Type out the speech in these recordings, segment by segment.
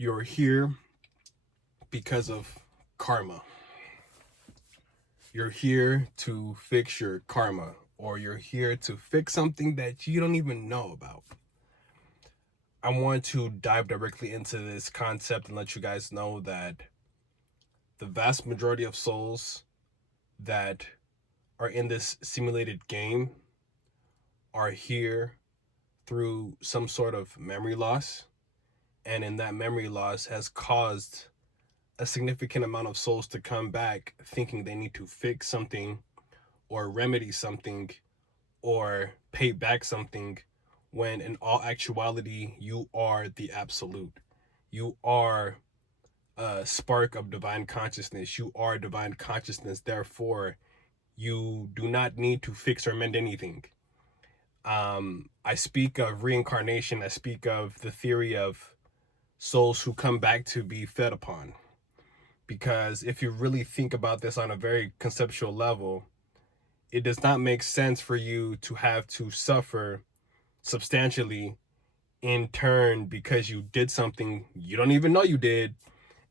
You're here because of karma. You're here to fix your karma, or you're here to fix something that you don't even know about. I want to dive directly into this concept and let you guys know that the vast majority of souls that are in this simulated game are here through some sort of memory loss, and in that memory loss has caused a significant amount of souls to come back thinking they need to fix something or remedy something or pay back something, when in all actuality you are the absolute. You are a spark of divine consciousness. You are divine consciousness. Therefore, you do not need to fix or mend anything. I speak of reincarnation. I speak of the theory of souls who come back to be fed upon. Because if you really think about this on a very conceptual level, it does not make sense for you to have to suffer substantially in turn because you did something you don't even know you did,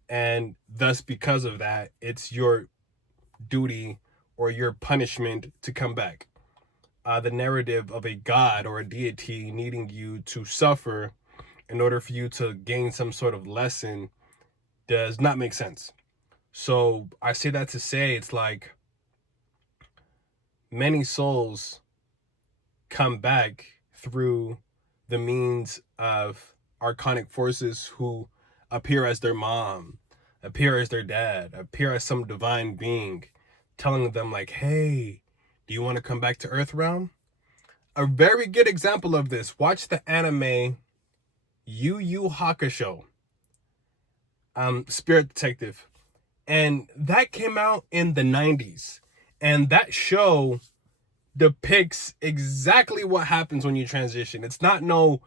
and thus because of that it's your duty or your punishment to come back. The narrative of a god or a deity needing you to suffer in order for you to gain some sort of lesson does not make sense. So I say that to say, it's like many souls come back through the means of archonic forces who appear as their mom, appear as their dad, appear as some divine being, telling them like, hey, do you want to come back to Earth Realm? A very good example of this, watch the anime Yu Yu Hakusho, Spirit Detective. And that came out in the 90s. And that show depicts exactly what happens when you transition. It's not no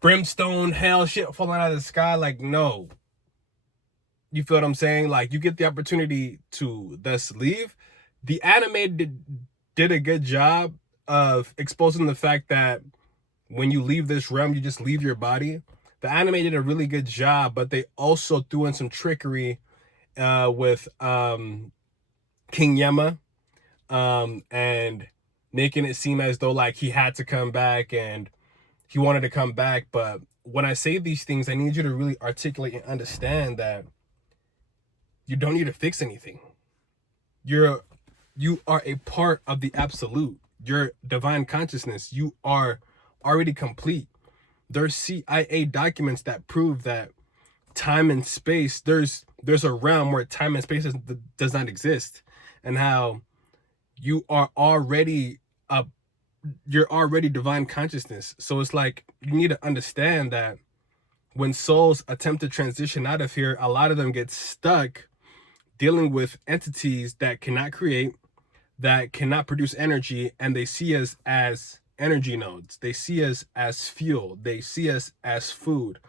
brimstone, hell, shit falling out of the sky. Like, no. You feel what I'm saying? Like, you get the opportunity to thus leave. The anime did a good job of exposing the fact that when you leave this realm, you just leave your body. The anime did a really good job, but they also threw in some trickery with King Yama, and making it seem as though like he had to come back and he wanted to come back. But when I say these things, I need you to really articulate and understand that you don't need to fix anything. You are a part of the absolute. Your divine consciousness. You are already complete. There's CIA documents that prove that time and space, there's a realm where time and space does not exist, and how you are already you're already divine consciousness. So it's like you need to understand that when souls attempt to transition out of here, a lot of them get stuck dealing with entities that cannot create, that cannot produce energy, and they see us as energy nodes. They see us as fuel. They see us as food.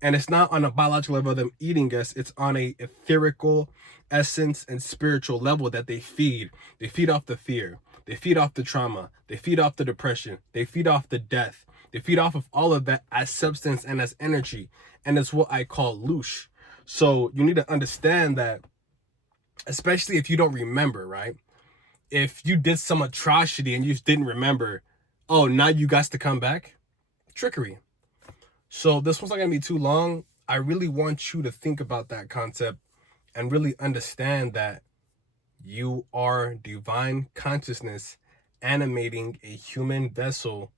And it's not on a biological level of them eating us. It's on a etherical, essence, and spiritual level that they feed. They feed off the fear. They feed off the trauma. They feed off the depression. They feed off the death. They feed off of all of that as substance and as energy. And it's what I call loosh. So you need to understand that, especially if you don't remember, right? If you did some atrocity and you just didn't remember, oh, now you got to come back? Trickery. So this one's not going to be too long. I really want you to think about that concept and really understand that you are divine consciousness animating a human vessel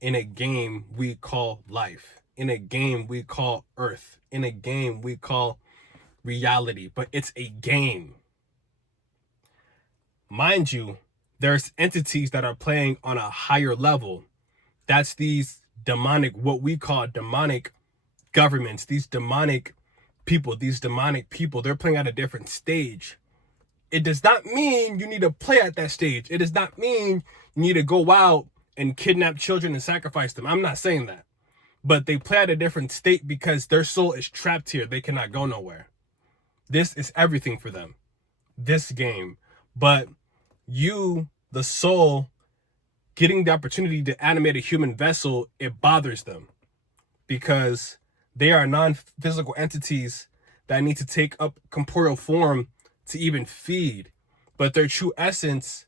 in a game we call life, in a game we call Earth, in a game we call reality, but it's a game. Mind you, there's entities that are playing on a higher level. That's these demonic, what we call demonic governments, these demonic people, they're playing at a different stage. It does not mean you need to play at that stage. It does not mean you need to go out and kidnap children and sacrifice them. I'm not saying that. But they play at a different state because their soul is trapped here. They cannot go nowhere. This is everything for them, this game. But you, the soul, getting the opportunity to animate a human vessel, it bothers them because They are non-physical entities that need to take up corporeal form to even feed. But their true essence,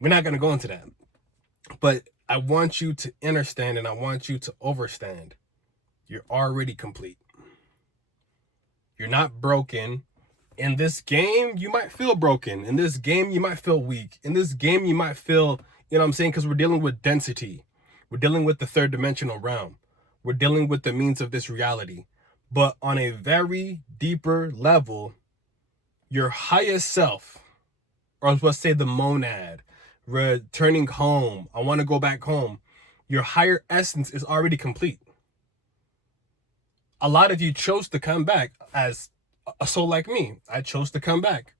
we're not going to go into that. But I want you to understand and I want you to overstand. You're already complete. You're not broken. In this game, you might feel broken. In this game, you might feel weak. In this game, you might feel, you know what I'm saying? Because we're dealing with density. We're dealing with the third dimensional realm. We're dealing with the means of this reality. But on a very deeper level, your highest self, or let's say the monad, returning home, I want to go back home, your higher essence is already complete. A lot of you chose to come back as a soul like me. I chose to come back.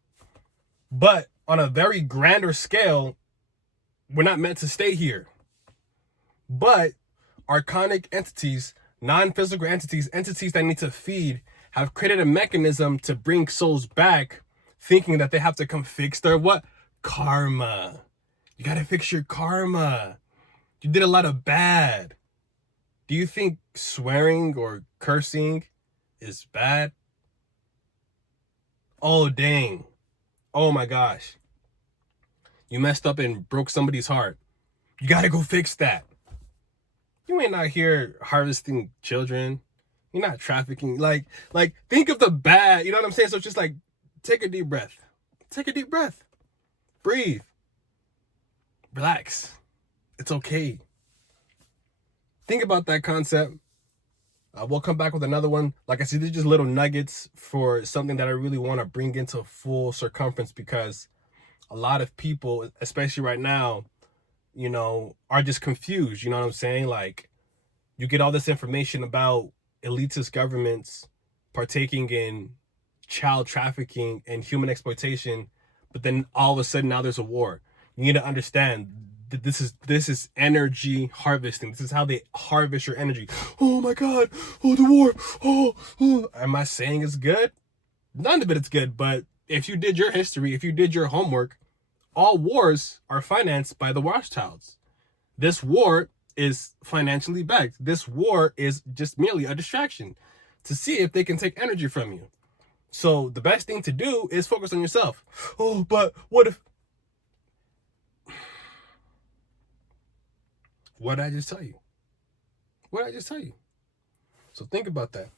But on a very grander scale, we're not meant to stay here. But archonic entities, non-physical entities, entities that need to feed, have created a mechanism to bring souls back, thinking that they have to come fix their what? Karma. You gotta fix your karma. You did a lot of bad. Do you think swearing or cursing is bad? Oh, dang. Oh my gosh. You messed up and broke somebody's heart. You gotta go fix that. You ain't out here harvesting children. You're not trafficking. Like think of the bad, you know what I'm saying? So just like, take a deep breath. Take a deep breath. Breathe. Relax. It's okay. Think about that concept. We'll come back with another one. Like I said, these are just little nuggets for something that I really want to bring into full circumference, because a lot of people, especially right now, you know, are just confused. You know what I'm saying? Like, you get all this information about elitist governments partaking in child trafficking and human exploitation, but then all of a sudden now there's a war. You need to understand that this is energy harvesting. This is how they harvest your energy. Oh my God! Oh, the war! Oh. Am I saying it's good? None of it is good. But if you did your history, if you did your homework, all wars are financed by the Rothschilds. This war is financially backed. This war is just merely a distraction to see if they can take energy from you. So the best thing to do is focus on yourself. Oh, but what if... What did I just tell you? What did I just tell you? So think about that.